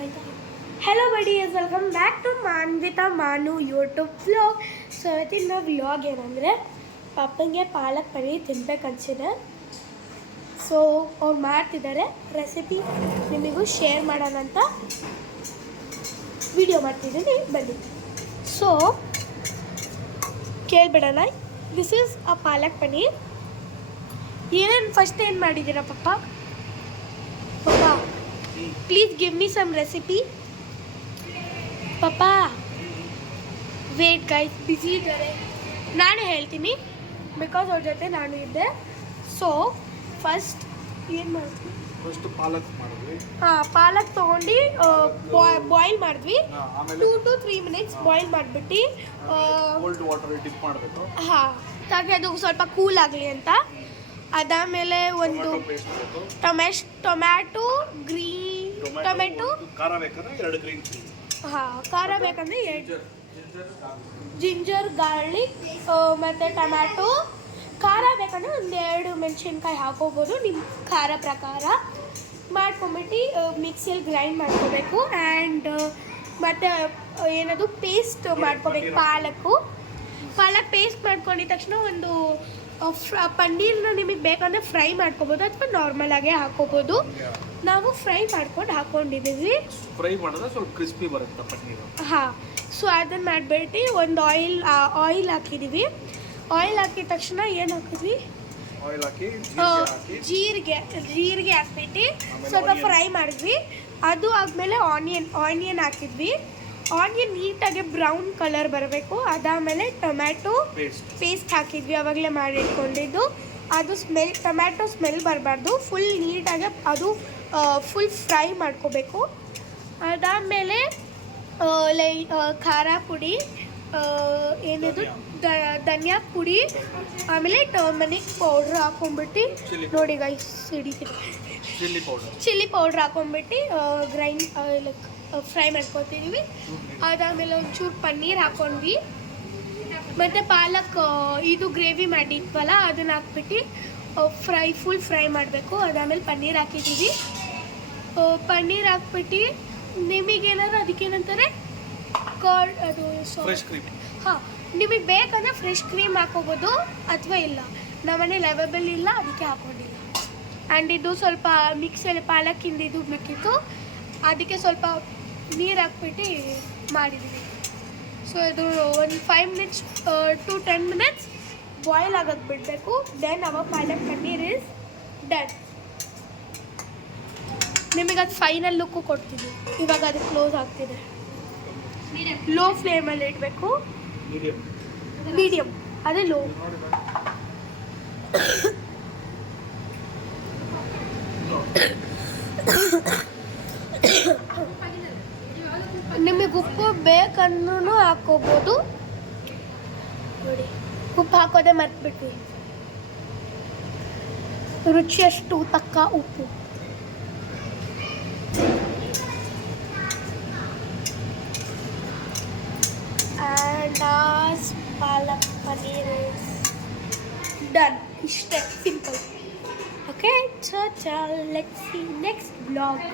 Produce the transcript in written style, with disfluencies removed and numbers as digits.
Hello buddies, welcome back to Manvita Manu YouTube vlog. So ಇವತ್ತಿನ vlog ಏನಂದರೆ ಪಪ್ಪಂಗೆ ಪಾಲಕ್ ಪನ್ನೀರ್ ತಿನ್ಬೇಕು ಅನ್ಸಿದೆ. So ಅವ್ರು ಮಾಡ್ತಿದ್ದಾರೆ, ರೆಸಿಪಿ ನಿಮಗೂ ಶೇರ್ ಮಾಡೋಣ ಅಂತ ವಿಡಿಯೋ ಮಾಡ್ತಿದ್ದೀನಿ, ಬನ್ನಿ. ಸೊ ಕೇಳ್ಬಿಡೋಣ. This is a palak paneer. ಏನೇನು ಫಸ್ಟ್ ಏನು ಮಾಡಿದ್ದೀರಾ ಪಪ್ಪ? Please give me some recipe. ಪಪ್ಪ ವೇಟ್ ಗೈಸ್, ಬಿಸಿ ಇದ್ದಾರೆ, ನಾನೇ ಹೇಳ್ತೀನಿ ಬಿಕಾಸ್ ಅವ್ರ ಜೊತೆ ನಾನು ಇದ್ದೆ. ಸೊ ಫಸ್ಟ್ ಏನು ಮಾಡ್ತೀವಿ? ಫಸ್ಟ್ ಪಾಲಕ್ ಮಾಡಿದ್ವಿ. ಪಾಲಕ್ ತೊಗೊಂಡು ಬಾಯ್ಲ್ ಮಾಡಿದ್ವಿ. 2 to 3 minutes ಬಾಯ್ಲ್ ಮಾಡಿಬಿಟ್ಟು ಕೋಲ್ಡ್ ವಾಟರ್ ಡಿಪ್ ಮಾಡಬೇಕು. ಹಾಗೆ ಅದು ಸ್ವಲ್ಪ ಕೂಲ್ ಆಗಲಿ ಅಂತ. ಅದಾದಮೇಲೆ ಒಂದು ಟೊಮ್ಯಾಟೊ ಖಾರ ಬೇಕಂದ್ರೆ 2 ಗ್ರೀನ್ ಚಿಲ್ಲಿ. ಖಾರ ಬೇಕಂದ್ರೆ 2 ಜಿಂಜರ್ ಗಾರ್ಲಿಕ್ ಮತ್ತು ಟೊಮ್ಯಾಟೊ. ಖಾರ ಬೇಕಂದ್ರೆ 2 ಮೆಣಸಿನ್ಕಾಯಿ ಹಾಕೋಬೋದು, ನಿಮ್ಮ ಖಾರ ಪ್ರಕಾರ ಮಾಡ್ಕೊಂಬಿಟ್ಟು ಮಿಕ್ಸಿಯಲ್ಲಿ ಗ್ರೈಂಡ್ ಮಾಡ್ಕೋಬೇಕು. ಆ್ಯಂಡ್ ಮತ್ತು ಏನದು ಪೇಸ್ಟ್ ಮಾಡ್ಕೋಬೇಕು. ಪಾಲಕ್ ಪೇಸ್ಟ್ ಮಾಡ್ಕೊಂಡಿದ ತಕ್ಷಣ ಒಂದು ಪನ್ನೀರ್ನ ನಿಮಗೆ ಬೇಕಂದರೆ ಫ್ರೈ ಮಾಡ್ಕೋಬೋದು ಅಥವಾ ನಾರ್ಮಲ್ ಆಗೇ ಹಾಕೋಬೋದು. ನಾವು ಫ್ರೈ ಮಾಡ್ಕೊಂಡು ಹಾಕ್ಕೊಂಡಿದ್ದೀವಿ. ಫ್ರೈ ಮಾಡಿದ್ರೆ ಸ್ವಲ್ಪ ಕ್ರಿಸ್ಪಿ ಬರುತ್ತೆ ಪನ್ನೀರು. ಸೊ ಅದನ್ನು ಮಾಡಿಬಿಟ್ಟು ಒಂದು ಆಯಿಲ್ ಹಾಕಿದ್ದೀವಿ. ಆಯಿಲ್ ಹಾಕಿದ ತಕ್ಷಣ ಏನು ಹಾಕಿದ್ವಿ? ಆಯಿಲ್ ಹಾಕಿ ಜೀರಿಗೆ ಹಾಕ್ಬಿಟ್ಟು ಸ್ವಲ್ಪ ಫ್ರೈ ಮಾಡಿದ್ವಿ. ಅದು ಆದಮೇಲೆ ಆನಿಯನ್ ಹಾಕಿದ್ವಿ. ಆನಿಯನ್ ನೀಟಾಗಿ ಬ್ರೌನ್ ಕಲರ್ ಬರಬೇಕು. ಅದಾದಮೇಲೆ ಟೊಮ್ಯಾಟೊ ಪೇಸ್ಟ್ ಹಾಕಿದ್ವಿ, ಆವಾಗಲೇ ಮಾಡಿಟ್ಕೊಂಡಿದ್ದು. ಅದು ಟೊಮ್ಯಾಟೊ ಸ್ಮೆಲ್ ಬರಬಾರ್ದು, ಫುಲ್ ನೀಟಾಗಿ ಅದು ಫುಲ್ ಫ್ರೈ ಮಾಡ್ಕೋಬೇಕು. ಅದಾದಮೇಲೆ ಖಾರ ಪುಡಿ, ಏನದು ಧನಿಯಾ ಪುಡಿ, ಆಮೇಲೆ ಟರ್ಮರಿಕ್ ಪೌಡ್ರ್ ಹಾಕೊಂಡ್ಬಿಟ್ಟು ನೋಡಿ ಗೈಸ್, ಚಿಲ್ಲಿ ಪೌಡ್ರ್ ಹಾಕೊಂಡ್ಬಿಟ್ಟು ಲೈಕ್ ಫ್ರೈ ಮಾಡ್ಕೊತಿದ್ದೀವಿ. ಅದಾದಮೇಲೆ ಒಂಚೂರು ಪನ್ನೀರ್ ಹಾಕ್ಕೊಂಡ್ವಿ. ಮತ್ತು ಪಾಲಕ್ ಇದು ಗ್ರೇವಿ ಮಾಡಿದ್ವಲ್ಲ ಅದನ್ನು ಹಾಕ್ಬಿಟ್ಟು ಫುಲ್ ಫ್ರೈ ಮಾಡಬೇಕು. ಅದಾದಮೇಲೆ ಪನ್ನೀರ್ ಹಾಕಿದ್ದೀವಿ. ಪನ್ನೀರ್ ಹಾಕ್ಬಿಟ್ಟು ನಿಮಗೇನಾದ್ರು ಅದಕ್ಕೇನಂತಾರೆ ಕರ್ಡ್, ಅದು ಫ್ರೆಶ್ ಕ್ರೀಮ್. ನಿಮಗೆ ಬೇಕಂದ್ರೆ ಫ್ರೆಶ್ ಕ್ರೀಮ್ ಹಾಕೋಬೋದು ಅಥವಾ ಇಲ್ಲ. ನಮ್ಮನೇಲಿ ಅವೈಲೇಬಲ್ ಇಲ್ಲ, ಅದಕ್ಕೆ ಹಾಕ್ಕೊಂಡಿಲ್ಲ. ಆ್ಯಂಡ್ ಇದು ಸ್ವಲ್ಪ ಮಿಕ್ಸಲ್ಲಿ ಪಾಲಕ್ಕಿಂದ ಇದು ಬೇಕಿತ್ತು, ಅದಕ್ಕೆ ಸ್ವಲ್ಪ ನೀರು ಹಾಕ್ಬಿಟ್ಟು ಮಾಡಿದ್ದೀವಿ. ಸೊ ಇದು ಒಂದು 5 minutes to 10 minutes ಬಾಯ್ಲ್ ಆಗೋದು ಬಿಡಬೇಕು. ದೆನ್ ಅವ ಪಾಲಕ್ ಪನ್ನೀರ್ ಇಸ್ ಡನ್. ನಿಮಗೆ ಅದು ಫೈನಲ್ ಲುಕ್ಕು ಕೊಡ್ತೀವಿ. ಇವಾಗ ಅದು ಕ್ಲೋಸ್ ಆಗ್ತಿದೆ. ಲೋ ಫ್ಲೇಮಲ್ಲಿ ಇಡಬೇಕು, ಮೀಡಿಯಮ್ ಅದೇ ಲೋ. ನಿಮಗೆ ಉಪ್ಪು ಬೇಕನ್ನೂ ಹಾಕೋಬೋದು. ನೋಡಿ, ಉಪ್ಪು ಹಾಕೋದೇ ಮರ್ತ್ಬಿಟ್ವಿ. ರುಚಿಯಷ್ಟು ತಕ್ಕ ಉಪ್ಪು. And palak paneer is done. ಇಷ್ಟೇ simple. Okay, let's see next blog.